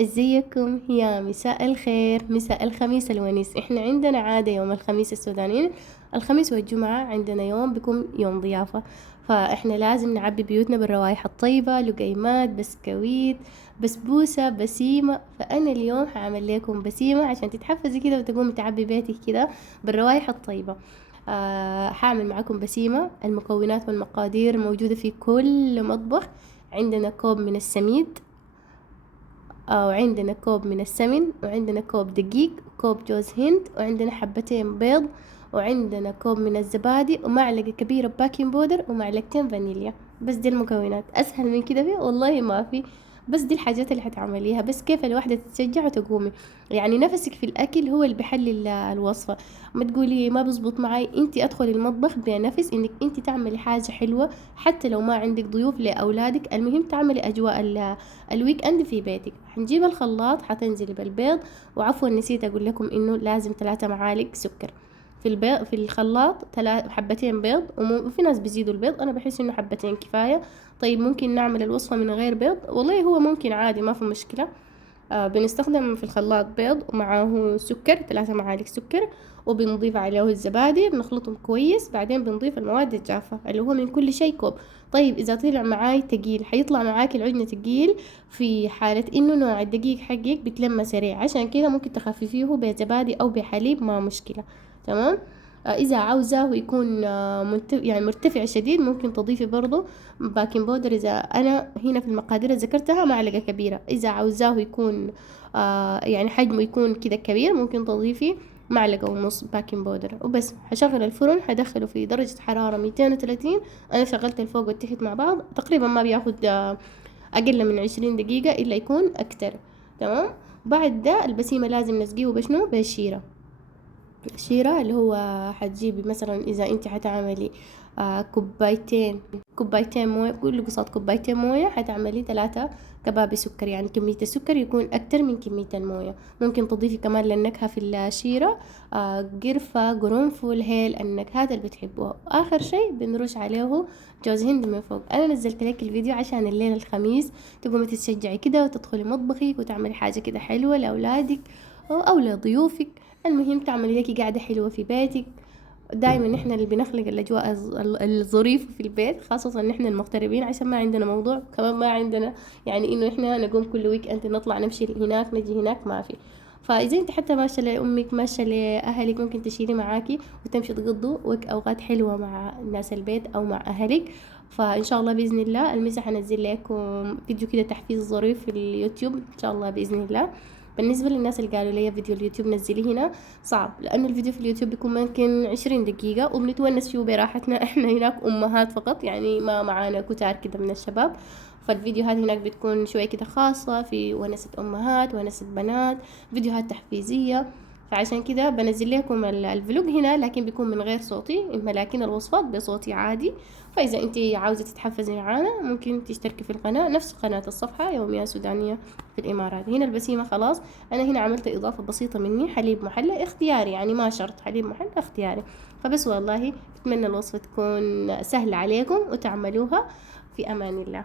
ازيكم يا مساء الخير، مساء الخميس الونيس. احنا عندنا عادة يوم الخميس السودانيين، الخميس والجمعة عندنا يوم بيكون يوم ضيافة، فاحنا لازم نعبي بيوتنا بالروايح الطيبة، لقيمات، بسكويت، بسبوسة، بسيمة. فأنا اليوم حعمل لكم بسيمة عشان تتحفزي كده وتقومي تعبي بيتك كده بالروايح الطيبة. حاعمل معاكم بسيمة. المكونات والمقادير موجودة في كل مطبخ. عندنا كوب من السميد، وعندنا كوب من السمن، وعندنا كوب دقيق، كوب جوز هند، وعندنا حبتين بيض، وعندنا كوب من الزبادي، ومعلقة كبيرة باكنج بودر، ومعلقتين فانيليا. بس دي المكونات، أسهل من كده في والله ما في. بس دي الحاجات اللي حتعمليها، بس كيف الواحدة تتشجع وتقومي. يعني نفسك في الأكل هو اللي بيحلي الوصفة. ما تقولي ما بزبط معي، انتي ادخلي المطبخ بنفس انك انتي تعملي حاجة حلوة، حتى لو ما عندك ضيوف لأولادك، المهم تعملي أجواء الويك اند في بيتك. حنجيب الخلاط، حتنزلي بالبيض، وعفوا نسيت اقول لكم انه لازم 3 معالق سكر في البيض، في الخلاط حبتين بيض، وفي ناس بيزيدوا البيض، انا بحس انه حبتين كفاية. طيب ممكن نعمل الوصفة من غير بيض، والله هو ممكن عادي ما في مشكلة. بنستخدم في الخلاط بيض ومعاه سكر، 3 معالق سكر، وبنضيف عليه الزبادي، بنخلطهم كويس، بعدين بنضيف المواد الجافة اللي هو من كل شيء كوب. طيب إذا طلع معاي تقيل، حيطلع معاك العجنة تقيل في حالة إنه نوع الدقيق حقك بتلمى سريع، عشان كده ممكن تخففيه بزبادي أو بحليب، ما مشكلة. تمام. إذا عاوزاه يكون يعني مرتفع شديد، ممكن تضيفي برضو باكنج بودر. إذا أنا هنا في المقادير ذكرتها معلقة كبيرة. إذا عاوزاه يكون يعني حجمه يكون كده كبير، ممكن تضيفي معلقة ونص باكنج بودر وبس. هشغل الفرن، هدخله في درجة حرارة 230. أنا شغلت الفوق والتحت مع بعض، تقريبا ما بياخد أقل من 20 دقيقة إلا يكون أكتر. تمام. بعد ده البسيمة لازم نسقيه بشنو؟ بالشيرة. شيرة اللي هو حتجيبي مثلا إذا أنت حتعملي كوبايتين موية، كل قصاد كوبايتين موية حتعملي 3 كبابي سكر، يعني كمية السكر يكون أكتر من كمية الموية. ممكن تضيفي كمان للنكهة في الشيرة قرفة، قرنفل، هيل، النكهات اللي بتحبوها. آخر شي بنرش عليه جوز هند من فوق. أنا نزلت لك الفيديو عشان الليل الخميس تقومي تتشجعي كده وتدخلي مطبخك وتعملي حاجة كده حلوة لأولادك أو لضيوفك. المهم تعملي لك قاعدة حلوة في بيتك. دايما احنا اللي بنخلق الاجواء الظريفة في البيت، خاصة ان احنا المغتربين، عشان ما عندنا موضوع كمان، ما عندنا يعني انه احنا نقوم كل ويك انت نطلع نمشي هناك نجي هناك، ما في. فاذا انت حتى ماشية لامك، ماشية لاهلك، ممكن تشيلي معاكي وتمشي تقضوا اوقات حلوة مع ناس البيت او مع اهلك. فان شاء الله باذن الله المسا حنزل لكم فيديو كده تحفيز ظريف في اليوتيوب ان شاء الله باذن الله. بالنسبة للناس اللي قالوا لي فيديو اليوتيوب نزلي هنا، صعب، لأنه الفيديو في اليوتيوب بيكون ممكن 20 دقيقة، وبنتونس فيه براحتنا. احنا هناك أمهات فقط، يعني ما معانا كتار كده من الشباب. فالفيديوهات هناك بتكون شوية كده خاصة في ونسة أمهات، ونسة بنات، فيديوهات تحفيزية. فعشان كده بنزل لكم الفلوج هنا، لكن بيكون من غير صوتي، لكن الوصفات بصوتي عادي. فإذا أنت عاوزة تتحفزي معانا، ممكن تشتركي في القناة، نفس قناة الصفحة يوميات سودانية في الإمارات. هنا البسيمة خلاص. أنا هنا عملت إضافة بسيطة مني، حليب محلى اختياري، يعني ما شرط حليب محلى، اختياري. فبس والله بتمنى الوصفة تكون سهلة عليكم وتعملوها. في أمان الله.